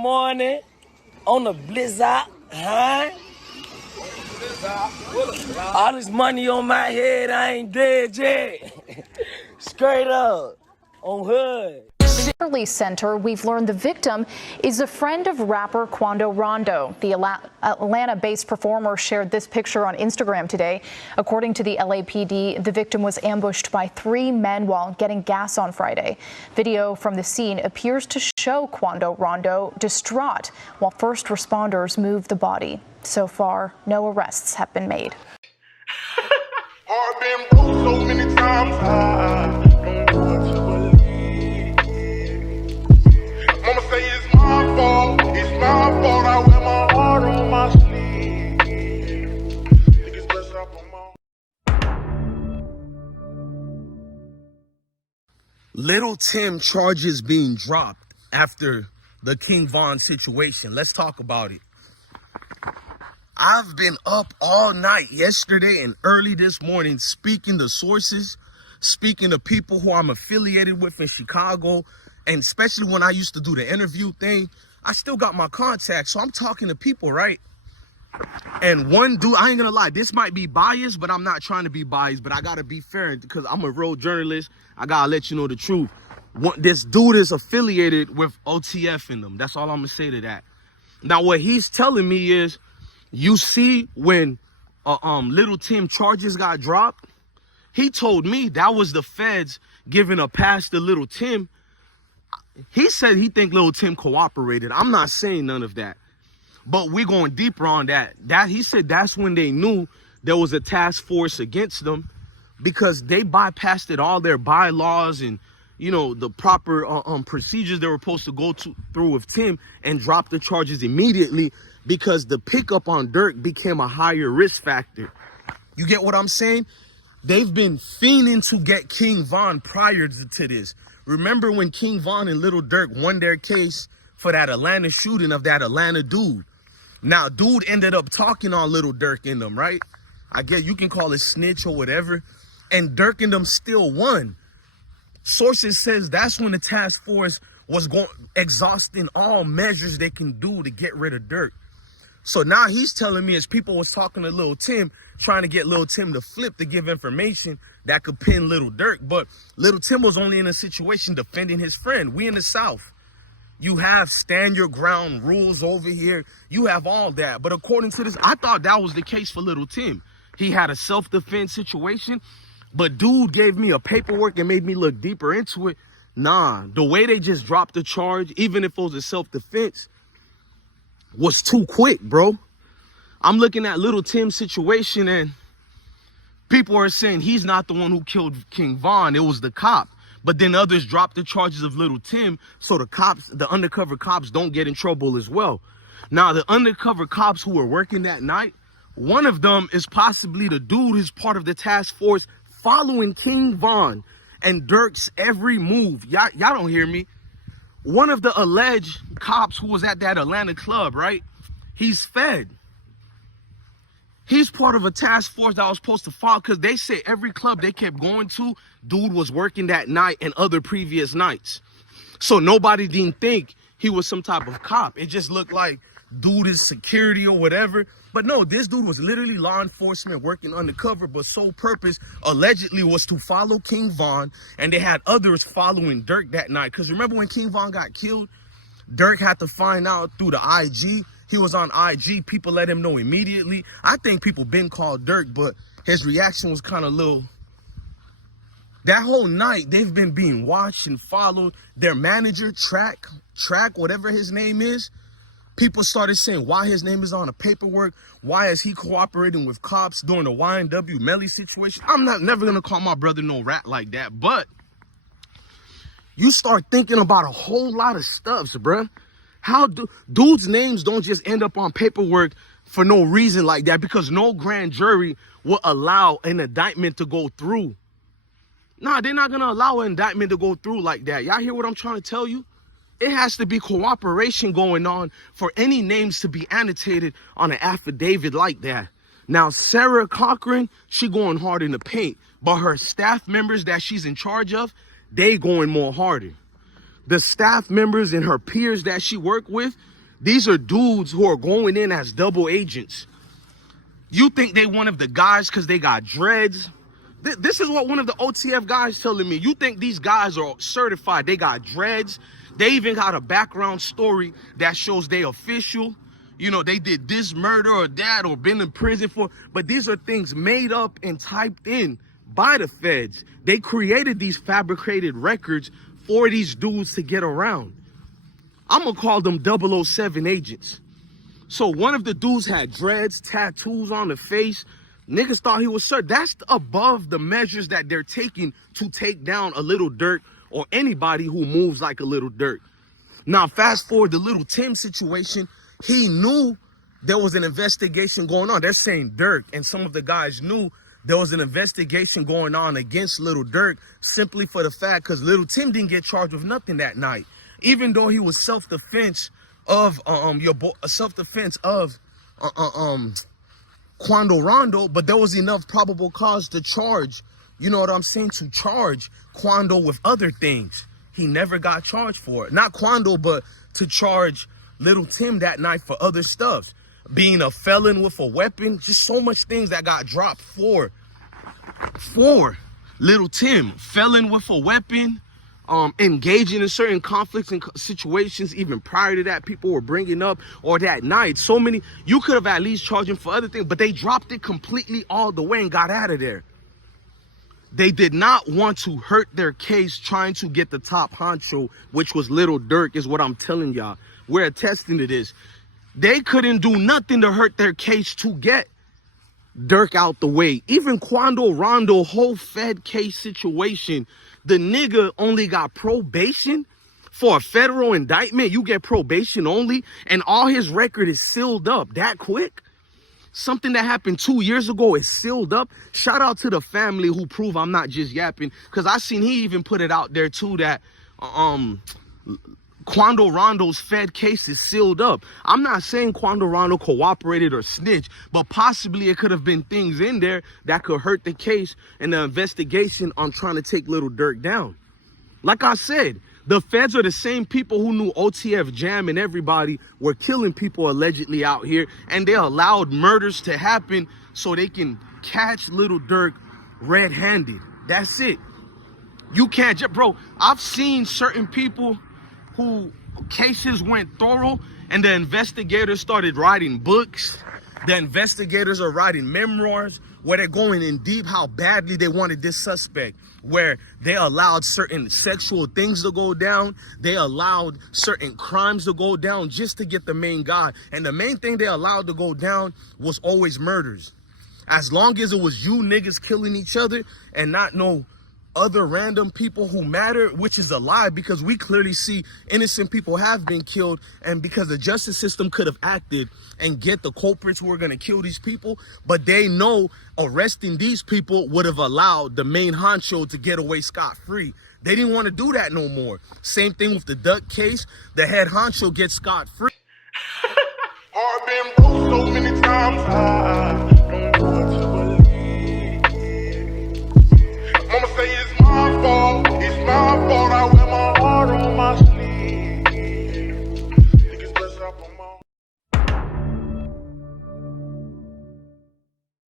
morning on the blizzard, huh? All this money on my head, I ain't dead yet. Straight up, on hood. Release Center, we've learned the victim is a friend of rapper Quando Rondo. The Atlanta-based performer shared this picture on Instagram today. According to the LAPD, the victim was ambushed by 3 men while getting gas on Friday. Video from the scene appears to show Quando Rondo distraught while first responders move the body. So far, no arrests have been made. I've been broke so many times, I don't know what to believe. Mama say it's my fault, I wear my heart on my sleeve. Niggas bless up on my... Little Timm charges being dropped after the King Von situation. Let's talk about it. I've been up all night yesterday and early this morning speaking to sources, speaking to people who I'm affiliated with in Chicago, and especially when I used to do the interview thing, I still got my contacts, so I'm talking to people, right? And one dude, I ain't gonna lie, this might be biased, but I'm not trying to be biased, but I gotta be fair because I'm a real journalist. I gotta let you know the truth. This dude is affiliated with OTF in them. That's all I'm gonna say to that. Now, what he's telling me is, you see, when Little Timm charges got dropped, he told me that was the feds giving a pass to Little Timm. He said he think Little Timm cooperated. I'm not saying none of that, but we're going deeper on that. He said that's when they knew there was a task force against them because they bypassed all their bylaws and, you know, the proper procedures they were supposed to go through with Timm and dropped the charges immediately because the pickup on Durk became a higher risk factor. You get what I'm saying? They've been fiending to get King Von prior to this. Remember when King Von and Little Durk won their case for that Atlanta shooting of that Atlanta dude? Now, dude ended up talking on Little Durk in them, right? I guess you can call it snitch or whatever. And Durk and them still won. Sources says that's when the task force was exhausting all measures they can do to get rid of Durk. So now he's telling me as people was talking to Lil Timm, trying to get Lil Timm to flip to give information that could pin Little Durk. But Little Timm was only in a situation defending his friend. We in the South. You have stand your ground rules over here. You have all that. But according to this, I thought that was the case for Little Timm. He had a self-defense situation, but dude gave me a paperwork and made me look deeper into it. Nah, the way they just dropped the charge, even if it was a self-defense, was too quick, bro. I'm looking at Little Timm's situation and people are saying he's not the one who killed King Von. It was the cop. But then others dropped the charges of Little Timm so the undercover cops don't get in trouble as well. Now, the undercover cops who were working that night, one of them is possibly the dude who's part of the task force following King Von and Durk's every move. Y'all don't hear me. One of the alleged cops who was at that Atlanta club, right? He's fed. He's part of a task force that was supposed to follow because they say every club they kept going to, dude was working that night and other previous nights. So nobody didn't think he was some type of cop. It just looked like dude is security or whatever. But no, this dude was literally law enforcement working undercover, but sole purpose allegedly was to follow King Von, and they had others following Durk that night. Because remember when King Von got killed, Durk had to find out through the IG. He was on IG. People let him know immediately. I think people been called Durk, but his reaction was kind of little. That whole night, they've been being watched and followed. Their manager, Track, whatever his name is, people started saying why his name is on the paperwork. Why is he cooperating with cops during the YNW Melly situation? I'm never going to call my brother no rat like that, but you start thinking about a whole lot of stuffs, bruh. How dudes' names don't just end up on paperwork for no reason like that, because no grand jury will allow an indictment to go through. Nah, they're not going to allow an indictment to go through like that. Y'all hear what I'm trying to tell you? It has to be cooperation going on for any names to be annotated on an affidavit like that. Now, Sarah Cochran, she going hard in the paint, but her staff members that she's in charge of, they going more harder. the staff members and her peers that she worked with, these are dudes who are going in as double agents. You think they one of the guys because they got dreads? This is what one of the OTF guys telling me. You think these guys are certified? They got dreads. They even got a background story that shows they official. You know, they did this murder or that or been in prison for. But these are things made up and typed in by the feds. They created these fabricated records for these dudes to get around. I'm going to call them 007 agents. So one of the dudes had dreads, tattoos on the face. Niggas thought he was certain. That's above the measures that they're taking to take down a Little Durk or anybody who moves like a Little Durk. Now, fast forward the Little Timm situation. He knew there was an investigation going on. They're saying Durk and some of the guys knew there was an investigation going on against Little Durk simply for the fact because Little Timm didn't get charged with nothing that night. Even though he was self-defense of Quando Rondo, but there was enough probable cause to charge, you know what I'm saying, to charge Quando with other things. He never got charged for it. Not Quando, but to charge Little Timm that night for other stuff. Being a felon with a weapon, just so much things that got dropped for Little Timm. Felon with a weapon, engaging in certain conflicts and situations even prior to that people were bringing up, or that night. So many, you could have at least charged him for other things, but they dropped it completely all the way and got out of there. They did not want to hurt their case trying to get the top honcho, which was Little Durk, is what I'm telling y'all. We're attesting to this. They couldn't do nothing to hurt their case to get Durk out the way. Even Quando Rondo whole Fed case situation, the nigga only got probation for a federal indictment. You get probation only, and all his record is sealed up that quick. Something that happened 2 years ago is sealed up. Shout out to the family who prove I'm not just yapping, because I seen he even put it out there too that Quando Rondo's Fed case is sealed up. I'm not saying Quando Rondo cooperated or snitched, but possibly it could have been things in there that could hurt the case and the investigation on trying to take Little Durk down. Like I said, the feds are the same people who knew OTF Jam and everybody were killing people allegedly out here, and they allowed murders to happen so they can catch Little Durk red-handed. That's it. You can't just, bro, I've seen certain people who cases went thorough and the investigators started writing books. The investigators are writing memoirs where they're going in deep how badly they wanted this suspect, where they allowed certain sexual things to go down. They allowed certain crimes to go down just to get the main guy. And the main thing they allowed to go down was always murders. As long as it was you niggas killing each other and not no other random people who matter, which is a lie, because we clearly see innocent people have been killed, and because the justice system could have acted and get the culprits who are going to kill these people, but they know arresting these people would have allowed the main honcho to get away scot-free. They didn't want to do that no more. Same thing with the Duck case. The head honcho gets scot-free. Heart been broke so many times.